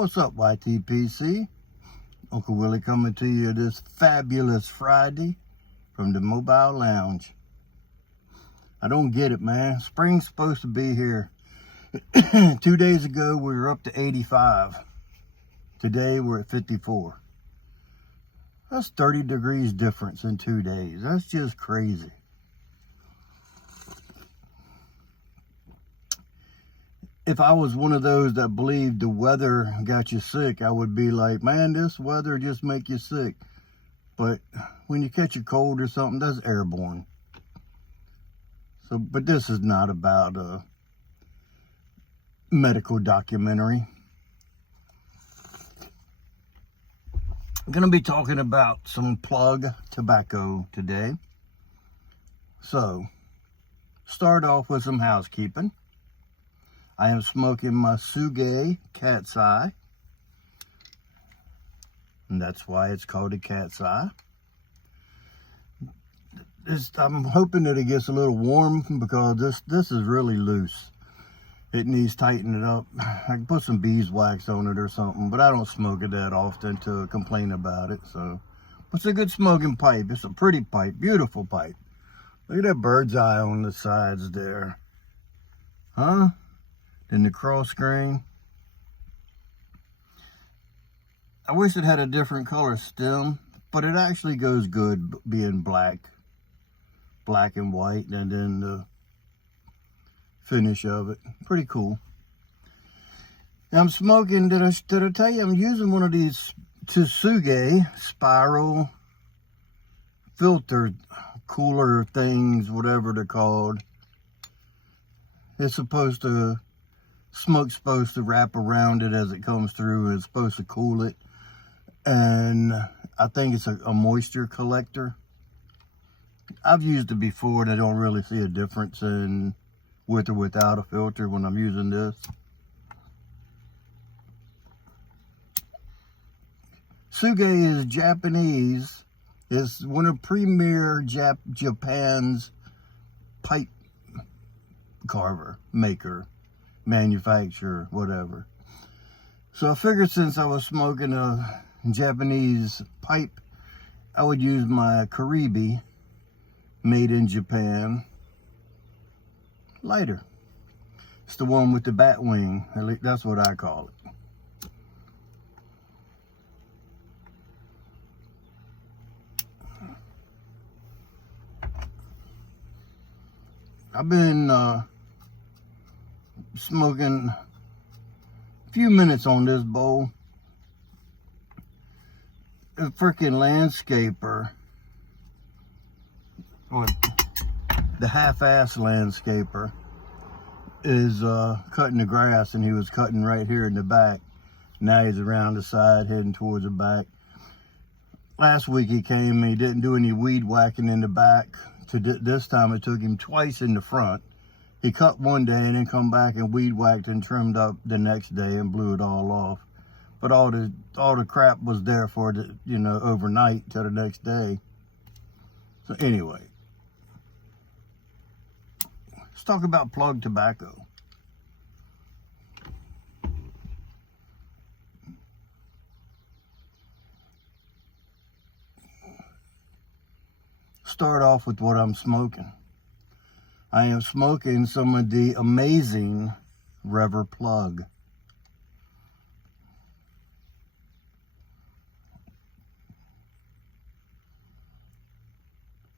What's up, YTPC? Uncle Willie coming to you this fabulous Friday from the Mobile Lounge. I don't get it, man. Spring's supposed to be here. 2 days ago, we were up to 85. Today, we're at 54. That's 30 degrees difference in 2 days. That's just crazy. If I was one of those that believed the weather got you sick, I would be like, man, this weather just make you sick. But when you catch a cold or something, that's airborne. So, but this is not about a medical documentary. I'm going to be talking about some plug tobacco today. So, start off with some housekeeping. I am smoking my Tsuge cat's eye. And that's why it's called a cat's eye. I'm hoping that it gets a little warm because this is really loose. It needs tightening up. I can put some beeswax on it or something, but I don't smoke it that often to complain about it. So it's a good smoking pipe. It's a pretty pipe, beautiful pipe. Look at that bird's eye on the sides there. Huh? Then the cross grain. I wish it had a different color stem, but it actually goes good being black and white, and then the finish of it. Pretty cool. Now I'm smoking, did I tell you I'm using one of these Tsuge spiral filter cooler things, whatever they're called. It's supposed to, smoke's supposed to wrap around it as it comes through, and it's supposed to cool it. And I think it's a moisture collector. I've used it before and I don't really see a difference in with or without a filter when I'm using this. Tsuge is Japanese. It's one of premier Japan's pipe carver, maker, manufacturer, whatever. So I figured since I was smoking a Japanese pipe, I would use my Karibi, made in Japan, lighter. It's the one with the bat wing. At least that's what I call it. I've been smoking a few minutes on this bowl. A freaking landscaper, or the half-ass landscaper, is cutting the grass, and he was cutting right here in the back. Now he's around the side heading towards the back. Last week he came and he didn't do any weed whacking in the back. This time it took him twice in the front. He cut one day and then come back and weed whacked and trimmed up the next day and blew it all off. But all the crap was there for the, overnight till the next day. So anyway, let's talk about plug tobacco. Start off with what I'm smoking. I am smoking some of the amazing Revor plug.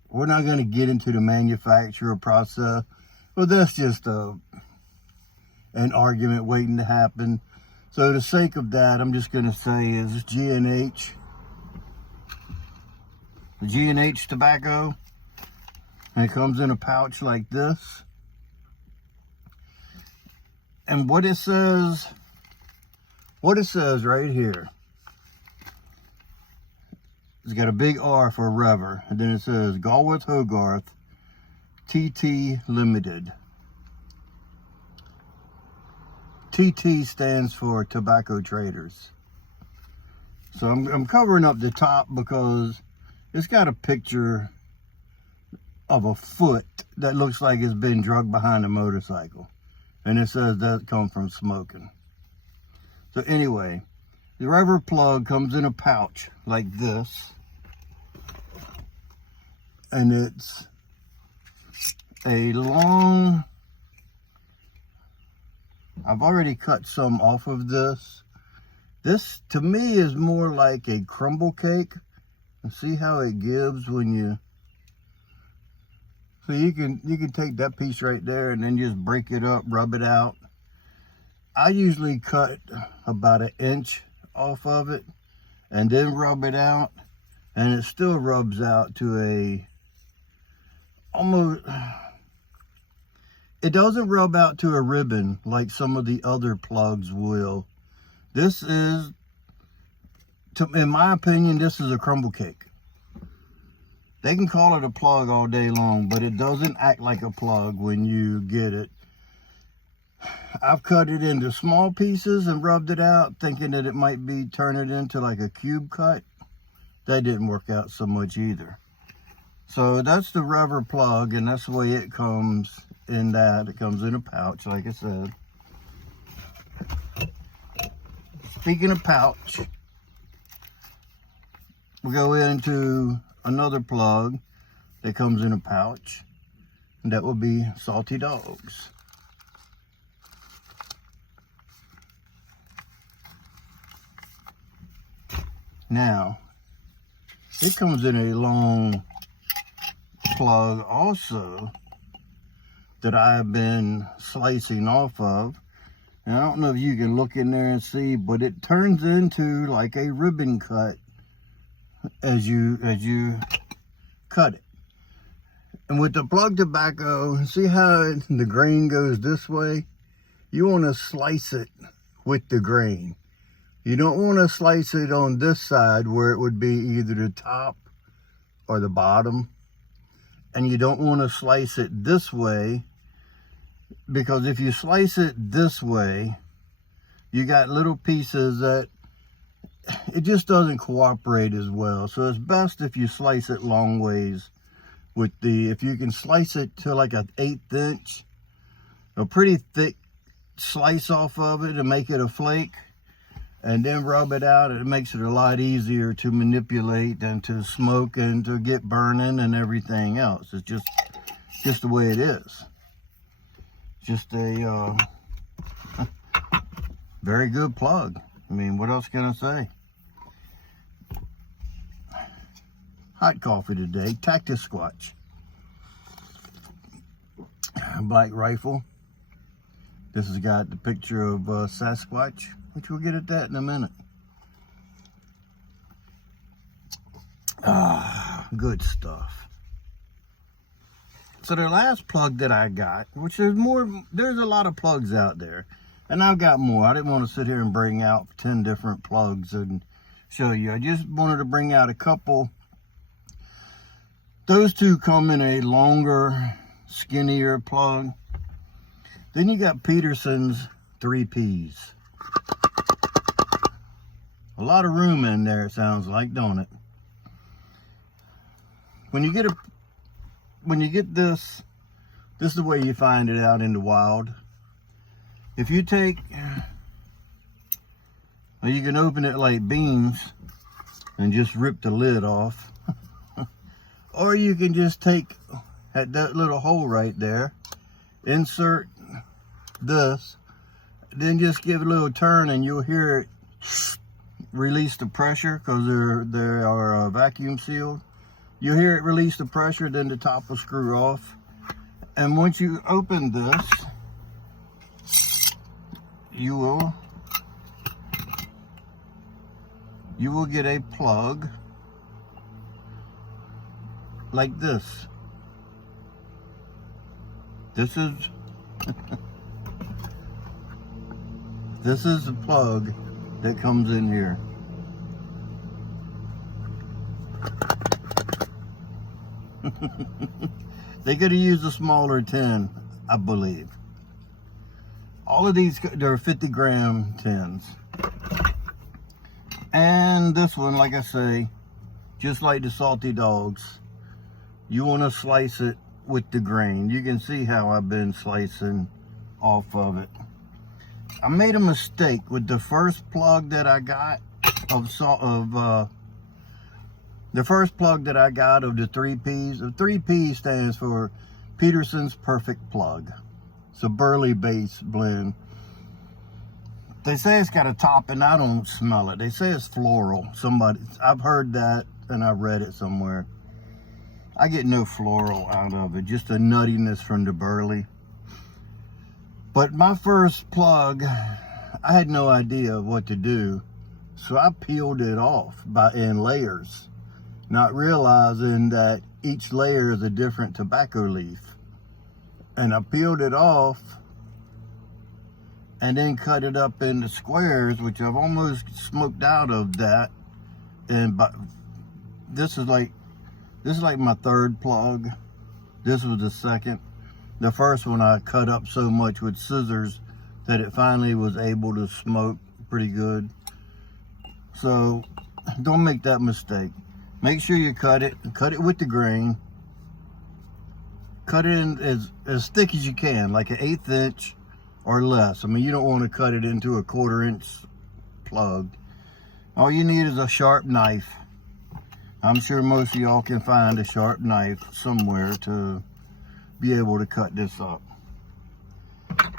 We're not going to get into the manufacturer process. Well, that's just an argument waiting to happen. So for the sake of that, I'm just going to say is G&H. The G&H tobacco. And it comes in a pouch like this. And what it says right here. It's got a big R for Revor, and then it says Galworth Hogarth TT Limited. TT stands for Tobacco Traders. So I'm covering up the top because it's got a picture of a foot that looks like it's been drugged behind a motorcycle. And it says that come from smoking. So anyway, The Revor plug comes in a pouch like this, and it's a long, I've already cut some off of this. This to me is more like a crumble cake. And see how it gives when you, so you can take that piece right there and then just break it up, rub it out. I usually cut about 1 inch off of it and then rub it out, and it still rubs out to a almost, it doesn't rub out to a ribbon like some of the other plugs will. This is, in my opinion, this is a crumble cake. They can call it a plug all day long, but it doesn't act like a plug when you get it. I've cut it into small pieces and rubbed it out, thinking that it might be turn it into like a cube cut. That didn't work out so much either. So that's the Revor plug, and that's the way it comes in that. It comes in a pouch, like I said. Speaking of pouch, we go into another plug that comes in a pouch, and that will be Salty Dogs. Now, it comes in a long plug also that I've been slicing off of. And I don't know if you can look in there and see, but it turns into like a ribbon cut as you cut it. And with the plug tobacco, see how the grain goes this way? You want to slice it with the grain. You don't want to slice it on this side where it would be either the top or the bottom. And you don't want to slice it this way, because if you slice it this way, you got little pieces that it just doesn't cooperate as well. So it's best if you slice it long ways with if you can slice it to like an 1/8 inch, a pretty thick slice off of it to make it a flake, and then rub it out. It makes it a lot easier to manipulate and to smoke and to get burning and everything else. It's just the way it is. Just a very good plug. I mean, what else can I say? Hot coffee today, Cactus Squatch. Black rifle. This has got the picture of Sasquatch, which we'll get at that in a minute. Ah, good stuff. So the last plug that I got, which there's a lot of plugs out there, and I've got more. I didn't want to sit here and bring out 10 different plugs and show you. I just wanted to bring out a couple. Those two come in a longer, skinnier plug. Then you got Peterson's 3Ps. A lot of room in there, it sounds like, don't it? When you get this is the way you find it out in the wild. If you take, well, you can open it like beans and just rip the lid off. Or you can just take that little hole right there, insert this, then just give it a little turn and you'll hear it release the pressure, because they are vacuum sealed. You'll hear it release the pressure, then the top will screw off. And once you open this, you will get a plug like this. This is this is the plug that comes in here. They could have used a smaller tin, I believe. All of these, they're 50-gram tins. And this one, like I say, just like the Salty Dogs, you want to slice it with the grain. You can see how I've been slicing off of it. I made a mistake with the first plug that I got. the first plug that I got of the 3Ps. The 3P stands for Peterson's Perfect Plug. It's a burley bass blend. They say it's got a top, and I don't smell it. They say it's floral. I've heard that, and I read it somewhere. I get no floral out of it, just a nuttiness from the burley. But my first plug, I had no idea what to do, so I peeled it off in layers, not realizing that each layer is a different tobacco leaf. And I peeled it off and then cut it up into squares, which I've almost smoked out of that. And this is like my third plug. This was the second. The first one I cut up so much with scissors that it finally was able to smoke pretty good. So don't make that mistake. Make sure you cut it with the grain. Cut it in as thick as you can, like an 1/8 inch or less. I mean, you don't want to cut it into a 1/4 inch plug. All you need is a sharp knife. I'm sure most of y'all can find a sharp knife somewhere to be able to cut this up.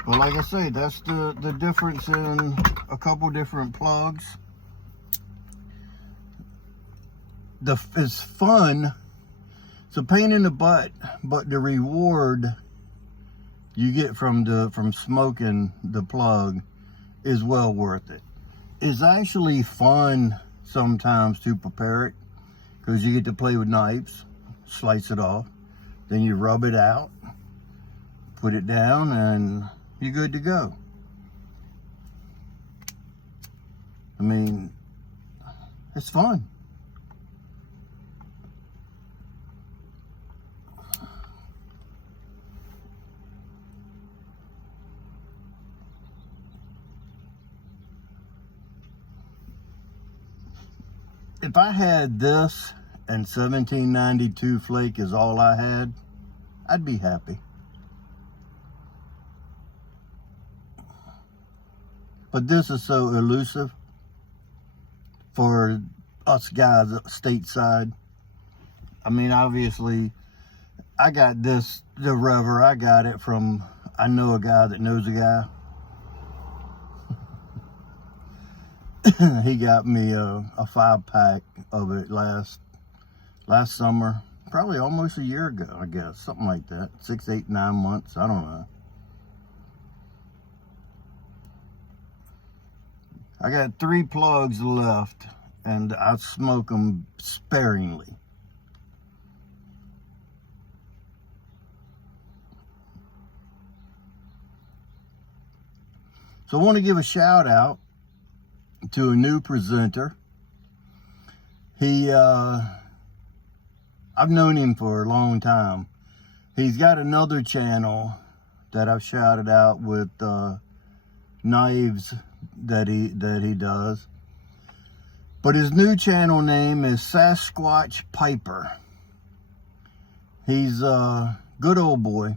But like I say, that's the difference in a couple different plugs. It's fun. It's a pain in the butt, but the reward you get from smoking the plug is well worth it. It's actually fun sometimes to prepare it, because you get to play with knives, slice it off, then you rub it out, put it down, and you're good to go. I mean, it's fun. If I had this and 1792 flake is all I had, I'd be happy. But this is so elusive for us guys stateside. I mean, obviously, I got the Revor, I got it from, I know a guy that knows a guy. He got me a 5-pack of it last summer, probably almost a year ago, I guess, something like that. 6, 8, 9 months, I don't know. I got 3 plugs left, and I smoke them sparingly. So I want to give a shout out to a new presenter. I've known him for a long time. He's got another channel that I've shouted out with knives that he does. But his new channel name is Sasquatch Piper. He's a good old boy.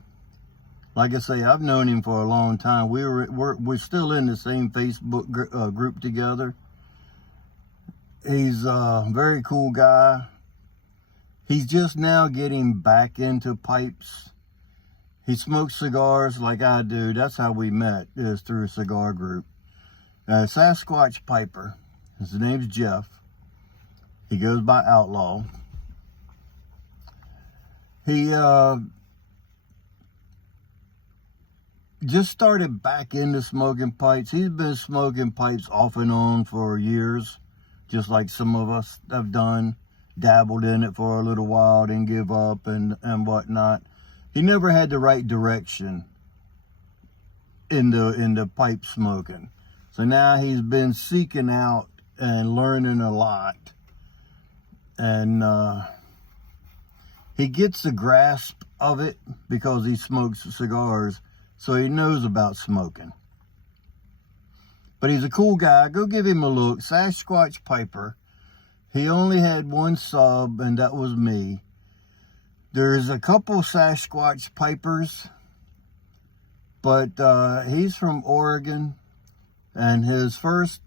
Like I say, I've known him for a long time. We're still in the same Facebook group together. He's a very cool guy. He's just now getting back into pipes. He smokes cigars like I do. That's how we met, is through a cigar group. Sasquatch Piper. His name's Jeff. He goes by Outlaw. He just started back into smoking pipes. He's been smoking pipes off and on for years, just like some of us have done. Dabbled in it for a little while, then give up and whatnot. He never had the right direction in the pipe smoking. So now he's been seeking out and learning a lot. And he gets the grasp of it because he smokes cigars. So he knows about smoking. But he's a cool guy. Go give him a look. Sasquatch Piper. He only had 1 sub, and that was me. There's a couple Sasquatch Pipers, but he's from Oregon, and his first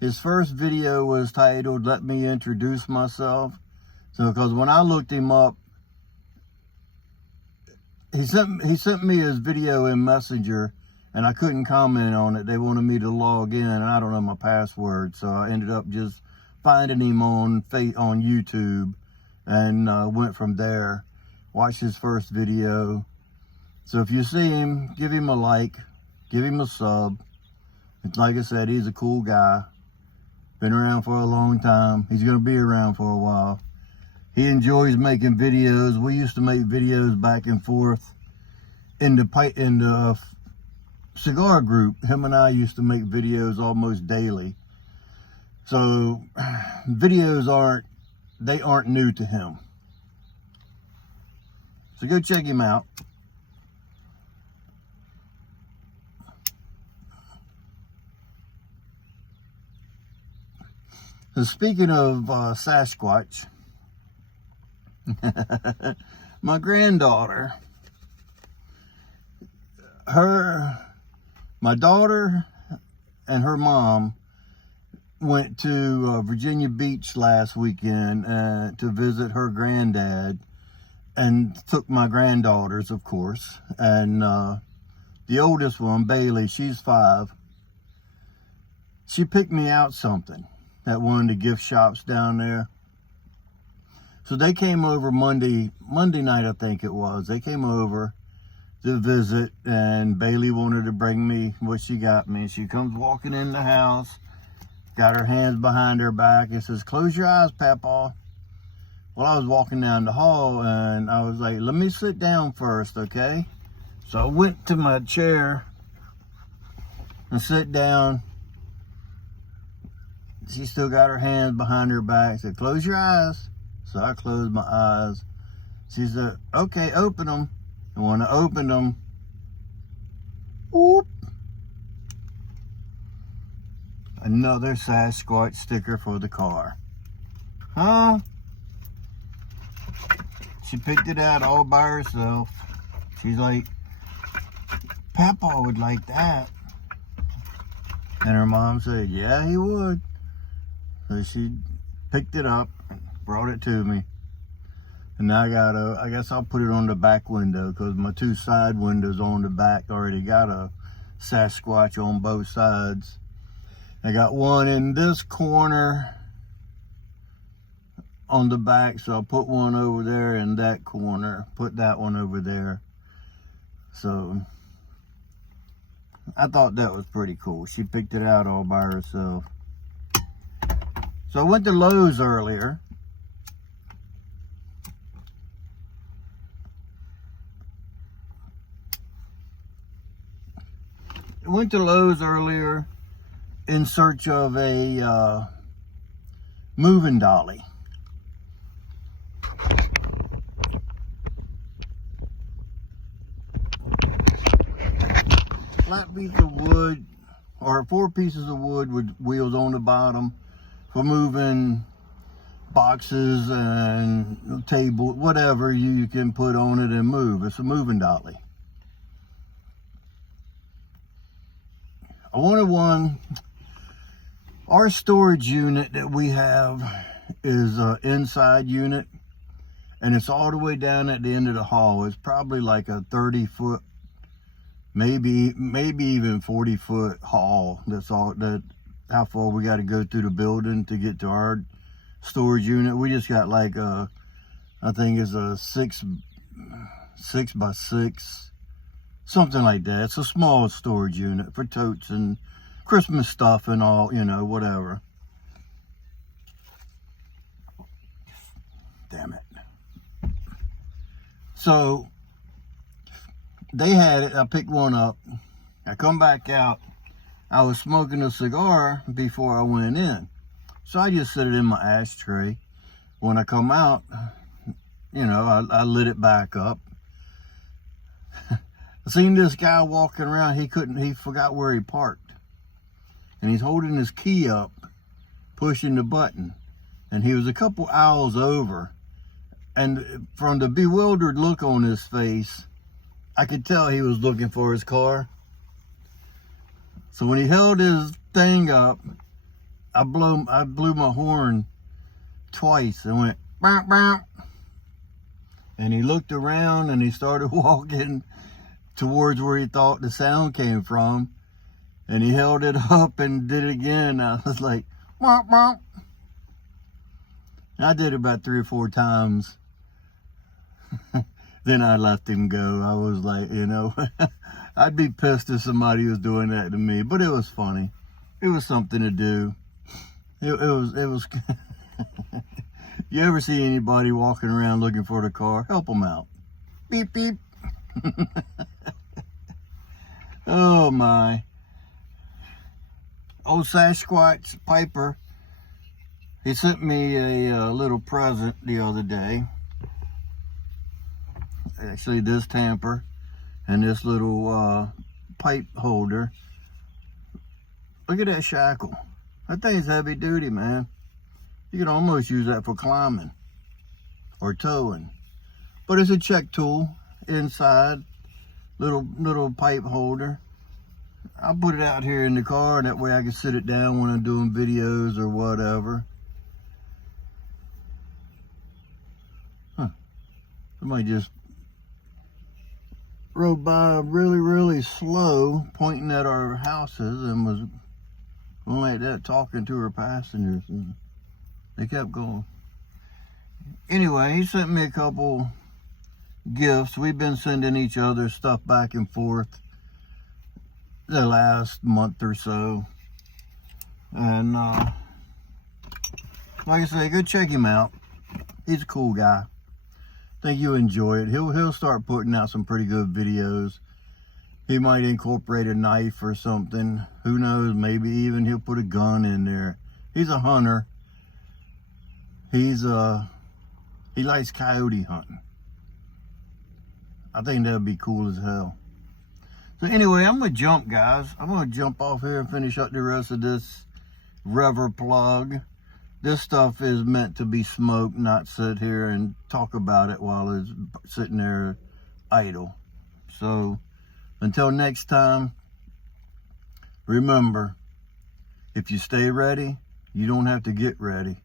His first video was titled, "Let Me Introduce Myself." So, because when I looked him up, he sent me his video in Messenger, and I couldn't comment on it. They wanted me to log in, and I don't know my password, so I ended up just finding him on YouTube, and went from there. Watched his first video. So if you see him, give him a like, give him a sub. It's like I said, he's a cool guy. Been around for a long time. He's gonna be around for a while. He enjoys making videos. We used to make videos back and forth in the cigar group. Him and I used to make videos almost daily. So videos aren't new to him. So go check him out. So speaking of Sasquatch, my granddaughter, my daughter and her mom went to Virginia Beach last weekend to visit her granddad, and took my granddaughters, of course, and the oldest one, Bailey, she's 5. She picked me out something at one of the gift shops down there. So they came over Monday night, I think it was. They came over to visit, and Bailey wanted to bring me what she got me. She comes walking in the house, got her hands behind her back, and says, "Close your eyes, Papa." Well, I was walking down the hall, and I was like, "Let me sit down first, okay?" So I went to my chair and sit down. She still got her hands behind her back, said, "Close your eyes." So I closed my eyes. She said, "Okay, open them." And when I opened them, whoop, another Sasquatch sticker for the car. Huh? She picked it out all by herself. She's like, "Papa would like that." And her mom said, "Yeah, he would." So she picked it up, brought it to me. And now I guess I'll put it on the back window, because my 2 side windows on the back already got a Sasquatch on both sides. I got one in this corner on the back, so I'll put one over there in that corner, put that one over there. So I thought that was pretty cool. She picked it out all by herself. So I went to Lowe's earlier. In search of a moving dolly. Flat piece of wood, or 4 pieces of wood with wheels on the bottom for moving boxes and table, whatever you can put on it and move. It's a moving dolly. I wanted one. Our storage unit that we have is an inside unit, and it's all the way down at the end of the hall. It's probably like a 30-foot, maybe even 40-foot hall. That's how far we got to go through the building to get to our storage unit. We just got like I think it's a 6 by 6, something like that. It's a small storage unit for totes and Christmas stuff and all, whatever. Damn it. So they had it. I picked one up. I come back out. I was smoking a cigar before I went in. So I just set it in my ashtray. When I come out, I lit it back up. I seen this guy walking around. He forgot where he parked. And he's holding his key up, pushing the button. And he was a couple aisles over. And from the bewildered look on his face, I could tell he was looking for his car. So when he held his thing up, I blew my horn twice and went bow, bow. And he looked around and he started walking towards where he thought the sound came from. And he held it up and did it again. I was like, womp, womp. I did it about 3 or 4 times. Then I let him go. I was like, you know, I'd be pissed if somebody was doing that to me, but it was funny. It was something to do. It was. You ever see anybody walking around looking for the car? Help them out. Beep, beep. Oh my. Old Sasquatch Piper, he sent me a little present the other day. Actually, this tamper and this little pipe holder. Look at that shackle. That thing's heavy duty, man. You can almost use that for climbing or towing. But it's a check tool inside, little pipe holder. I'll put it out here in the car, and that way I can sit it down when I'm doing videos or whatever. Somebody just rode by really, really slow, pointing at our houses, and was like that, talking to her passengers, and they kept going. Anyway, he sent me a couple gifts. We've been sending each other stuff back and forth the last month or so. And like I say, go check him out. He's a cool guy. Think you'll enjoy it. He'll start putting out some pretty good videos. He might incorporate a knife or something. Who knows? Maybe even he'll put a gun in there. He's a hunter. He likes coyote hunting. I think that'd be cool as hell. So anyway, I'm gonna jump, guys. I'm gonna jump off here and finish up the rest of this Revor plug. This stuff is meant to be smoked, not sit here and talk about it while it's sitting there idle. So until next time, remember, if you stay ready, you don't have to get ready.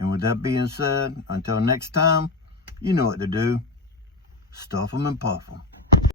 And with that being said, until next time, you know what to do. Stuff them and puff them.